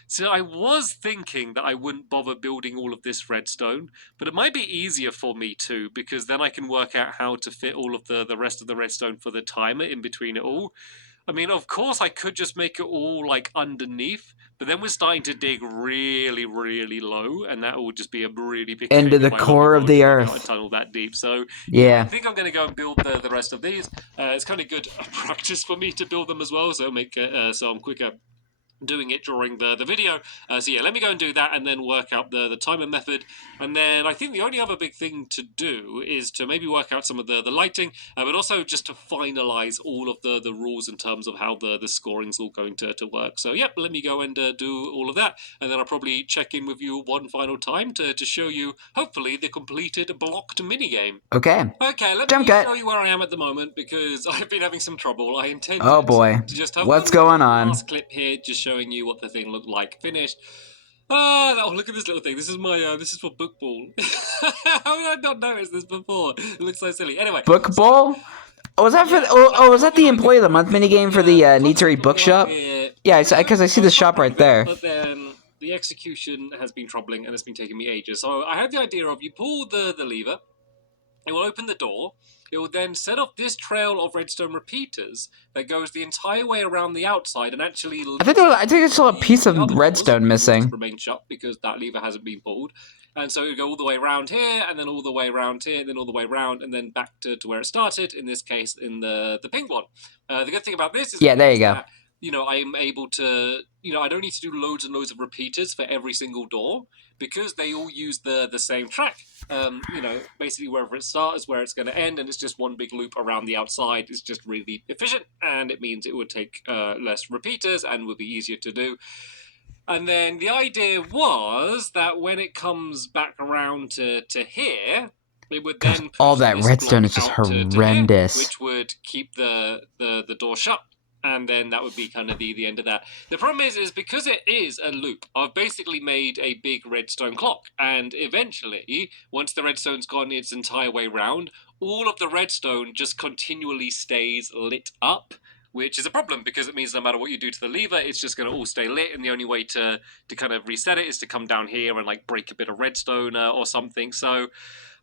So I was thinking that I wouldn't bother building all of this redstone, but it might be easier for me too, because then I can work out how to fit all of the rest of the redstone for the timer in between it all. I mean, of course, I could just make it all, like, underneath, but then we're starting to dig really, really low, and that will just be a really big... Into the core of the earth. A tunnel that deep. So, yeah. I think I'm going to go and build the rest of these. It's kind of good practice for me to build them as well, so make so I'm quicker doing it during the video. So yeah, let me go and do that and then work out the timer method. And then I think the only other big thing to do is to maybe work out some of the lighting, but also just to finalize all of the rules in terms of how the scoring's all going to work. So yep, let me go and do all of that, and then I'll probably check in with you one final time to show you, hopefully, the completed blocked minigame. Okay. Okay, let me show you where I am at the moment, because I've been having some trouble. I intended boy. to just have what's going on? Last clip here, just showing you what the thing looked like finished. Oh, look at this little thing. This is my this is for Book Ball. How did I not notice this before? It looks so silly. Anyway, Book Ball? Oh, was that for? Was that the Employee of the Month minigame for the Need to Read Bookshop? Yeah, because I see the shop right there. But then the execution has been troubling, and it's been taking me ages. So I had the idea of, you pull the lever, it will open the door. It will then set off this trail of redstone repeaters that goes the entire way around the outside, and actually... I think there's still a piece of redstone missing. ...remain shut because that lever hasn't been pulled. And so it would go all the way around here, and then all the way around here, and then all the way around, and then back to where it started, in this case, in the pink one. The good thing about this is... Yeah, there you go. That, you know, I'm able to... You know, I don't need to do loads and loads of repeaters for every single door, because they all use the same track. You know, basically wherever it starts is where it's going to end, and it's just one big loop around the outside. It's just really efficient, and it means it would take less repeaters and would be easier to do. And then the idea was that when it comes back around to here, it would then... all that redstone is just horrendous. To here, which would keep the door shut. And then that would be kind of the end of that. The problem is because it is a loop, I've basically made a big redstone clock. And eventually, once the redstone's gone its entire way round, all of the redstone just continually stays lit up, which is a problem, because it means no matter what you do to the lever, it's just going to all stay lit, and the only way to kind of reset it is to come down here and like break a bit of redstone or something. So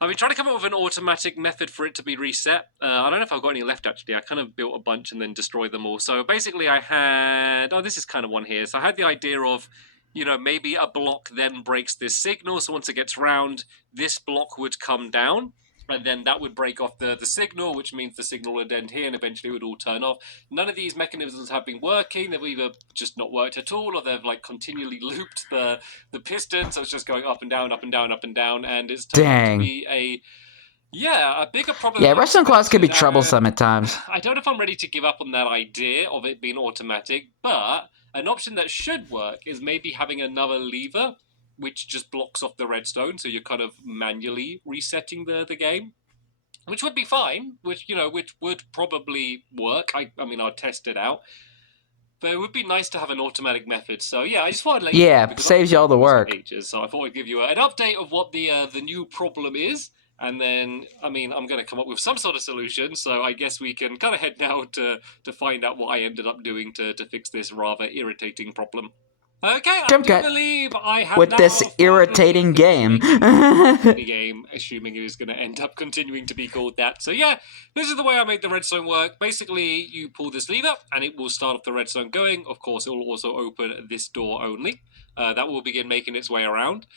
I've been trying to come up with an automatic method for it to be reset. I don't know if I've got any left, actually. I kind of built a bunch and then destroyed them all. So basically I had... Oh, this is kind of one here. So I had the idea of, you know, maybe a block then breaks this signal. So once it gets round, this block would come down, and then that would break off the signal, which means the signal would end here, and eventually it would all turn off. None of these mechanisms have been working. They've either just not worked at all, or they've like continually looped the piston, so it's just going up and down, up and down, up and down, and it's turned out to be a bigger problem. Yeah, redstone clocks can be troublesome at times. I don't know if I'm ready to give up on that idea of it being automatic, but An option that should work is maybe having another lever which just blocks off the redstone, so you're kind of manually resetting the game, which would be fine, which would probably work. I mean, I'll test it out. But it would be nice to have an automatic method. So yeah, I just wanted to let you know, because saves you all the work. ages. So I thought I'd give you an update of what the new problem is, and then I'm going to come up with some sort of solution. So I guess we can kind of head now to find out what I ended up doing to fix this rather irritating problem. Okay, Jump I do cut believe I have with now this irritating game. mini game, assuming it is going to end up continuing to be called that. So yeah, this is the way I make the redstone work. Basically, you pull this lever and it will start off the redstone going. Of course, it will also open this door only. That will begin making its way around.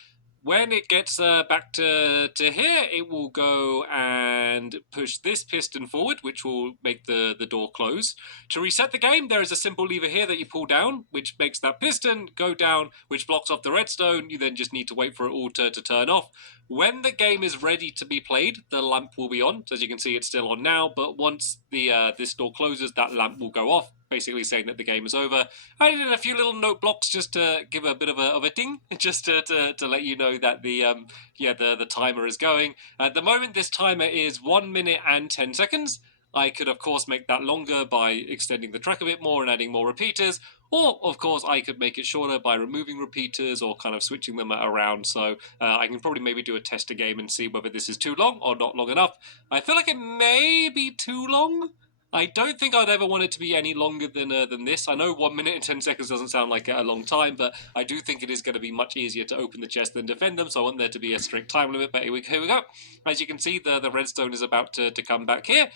When it gets back to here, it will go and push this piston forward, which will make the door close. To reset the game, there is a simple lever here that you pull down, which makes that piston go down, which blocks off the redstone. You then just need to wait for it all to turn off. When the game is ready to be played, the lamp will be on. So as you can see, it's still on now, but once the this door closes, that lamp will go off, basically saying that the game is over. I did a few little note blocks just to give a bit of a ding, just to let you know that the timer is going. At the moment, this timer is 1 minute and 10 seconds. I could, of course, make that longer by extending the track a bit more and adding more repeaters, or, of course, I could make it shorter by removing repeaters or kind of switching them around. So I can probably maybe do a tester game and see whether this is too long or not long enough. I feel like it may be too long. I don't think I'd ever want it to be any longer than this. I know 1 minute and 10 seconds doesn't sound like a long time, but I do think it is going to be much easier to open the chest than defend them, so I want there to be a strict time limit. But here we go. As you can see, the redstone is about to come back here.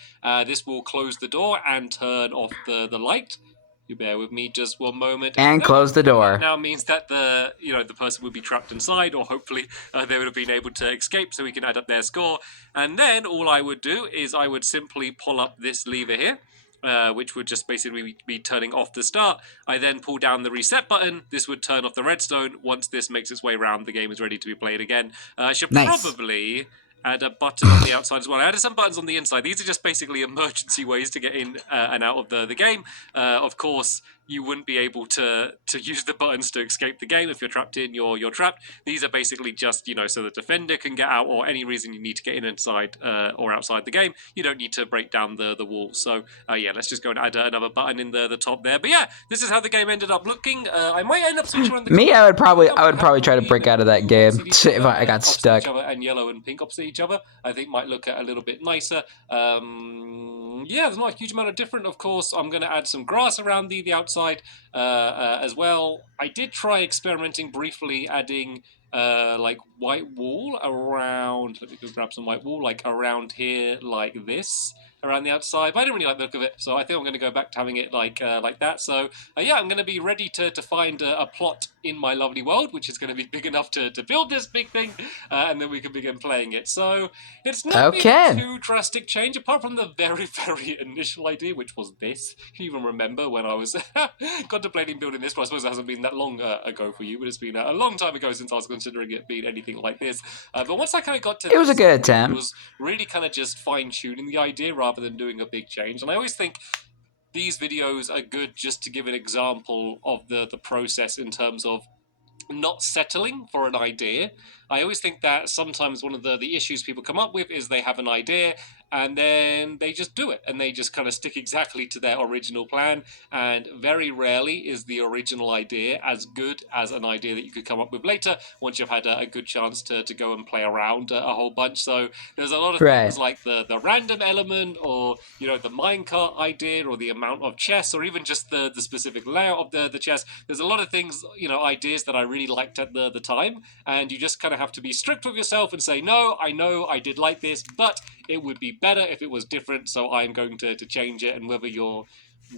This will close the door and turn off the light. You bear with me just 1 moment. And close the door. That now means that the person would be trapped inside, or hopefully they would have been able to escape, so we can add up their score. And then all I would do is I would simply pull up this lever here, which would just basically be turning off the start. I then pull down the reset button. This would turn off the redstone. Once this makes its way around, the game is ready to be played again. I should probably add a button on the outside as well. I added some buttons on the inside. These are just basically emergency ways to get in and out of the game. Of course, you wouldn't be able to use the buttons to escape the game. If you're trapped in, you're trapped. These are basically just, so the defender can get out, or any reason you need to get in inside or outside the game. You don't need to break down the wall. So yeah, let's just go and add another button in the top there. But yeah, this is how the game ended up looking. I might end up switching around the Me, I would probably try to break out of that game if I got stuck. And yellow and pink opposite each other, I think might look a little bit nicer. Yeah, there's not a huge amount of different. Of course, I'm going to add some grass around the outside as well. I did try experimenting briefly, adding like white wool around. Let me go grab some white wool, like around here, like this, around the outside. But I didn't really like the look of it, so I think I'm going to go back to having it like that. So yeah, I'm going to be ready to find a plot in my lovely world, which is going to be big enough to build this big thing, and then we can begin playing it. So it's not been too drastic change, apart from the very, very initial idea, which was this. Can you even remember when I was contemplating building this? But I suppose it hasn't been that long ago for you, but it's been a long time ago since I was considering it being anything like this. But once I kind of got to it was a good attempt. It was really kind of just fine-tuning the idea rather than doing a big change. And I always think these videos are good just to give an example of the process in terms of not settling for an idea. I always think that sometimes one of the issues people come up with is they have an idea and then they just do it, and they just kind of stick exactly to their original plan, and very rarely is the original idea as good as an idea that you could come up with later once you've had a good chance to go and play around a whole bunch. So there's a lot of things like the random element, or the minecart idea, or the amount of chests, or even just the specific layout of the chest. There's a lot of things, ideas that I really liked at the time, and you just kind of have to be strict with yourself and say, no, I know I did like this, but it would be better if it was different, so I'm going to change it. And whether you're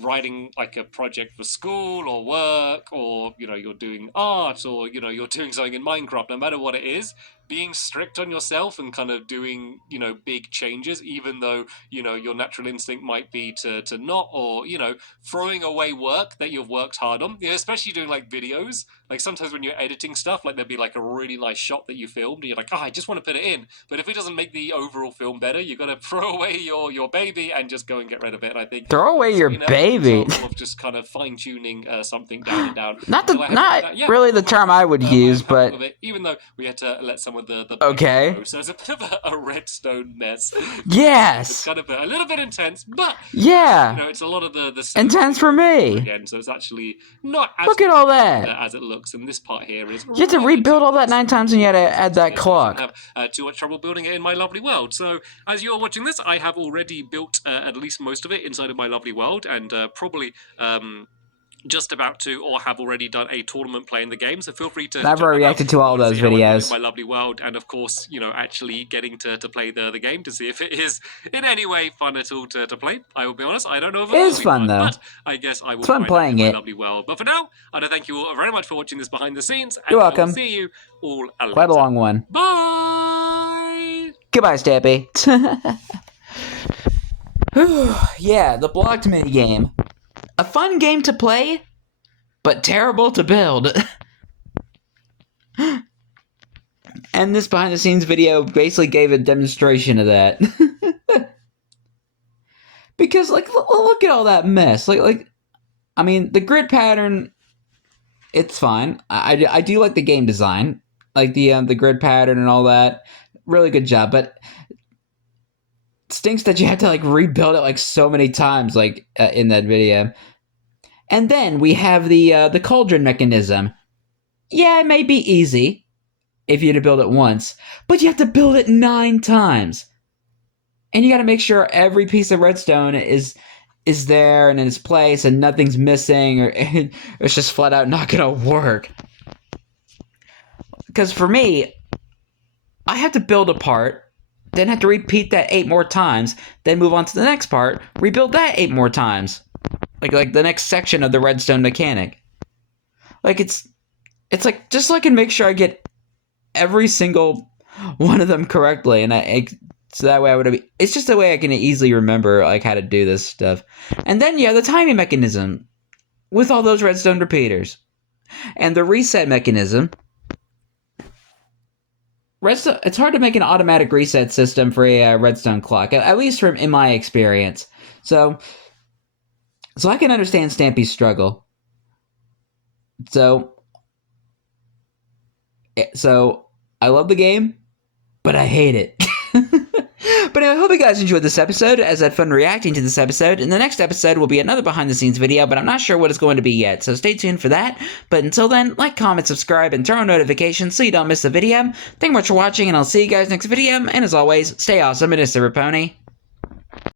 writing like a project for school or work, or you're doing art, or you're doing something in Minecraft, no matter what it is, being strict on yourself and kind of doing, big changes, even though, your natural instinct might be to not, or, throwing away work that you've worked hard on, especially doing like videos. Like sometimes when you're editing stuff, like there'll be like a really nice shot that you filmed and you're like, I just want to put it in. But if it doesn't make the overall film better, you've got to throw away your baby and just go and get rid of it. And I think Throw away your baby. Example of just kind of fine tuning something down and down. Not really the term I would use, but even though we had to let some of the okay. Go, so it's a bit of a redstone mess. Yes, it's kind of a little bit intense, but yeah, it's a lot of the intense for me. Again, so it's actually not as look at all that as it looks. And this part here is you have to rebuild all that 9 times, and you had to add that clock. I have too much trouble building it in my lovely world. So as you're watching this, I have already built at least most of it inside of my lovely world, and probably just about to or have already done a tournament playing the game, so feel free to I've already reacted to all those videos. My lovely world, and of course, actually getting to play the game to see if it is in any way fun at all to play. I will be honest, I don't know if it is fun though, but I guess I will. It's fun playing it. My lovely world. But for now, I want to thank you all very much for watching this behind the scenes. And you're welcome. I will see you all later. Quite a long one. Bye. Goodbye, Stampy. Yeah, the blocked minigame. A fun game to play, but terrible to build. And this behind the scenes video basically gave a demonstration of that. Because look at all that mess. I mean, the grid pattern, it's fine. I do like the game design, like the grid pattern and all that. Really good job, but it stinks that you have to rebuild it so many times in that video. And then we have the cauldron mechanism. Yeah, it may be easy if you had to build it once, but you have to build it 9 times. And you got to make sure every piece of redstone is there and in its place and nothing's missing, or it's just flat out not going to work. Because for me, I have to build a part, then have to repeat that 8 more times, then move on to the next part, rebuild that 8 more times. Like the next section of the redstone mechanic. It's just so I can make sure I get every single one of them correctly, and so that way it's just a way I can easily remember how to do this stuff. And then you have the timing mechanism with all those redstone repeaters, and the reset mechanism. It's hard to make an automatic reset system for a redstone clock, at least in my experience. So I can understand Stampy's struggle. So I love the game, but I hate it. But anyway, I hope you guys enjoyed this episode, as I had fun reacting to this episode. And the next episode will be another behind-the-scenes video, but I'm not sure what it's going to be yet, so stay tuned for that. But until then, like, comment, subscribe, and turn on notifications so you don't miss a video. Thank you much for watching, and I'll see you guys next video. And as always, stay awesome, and it's Pony.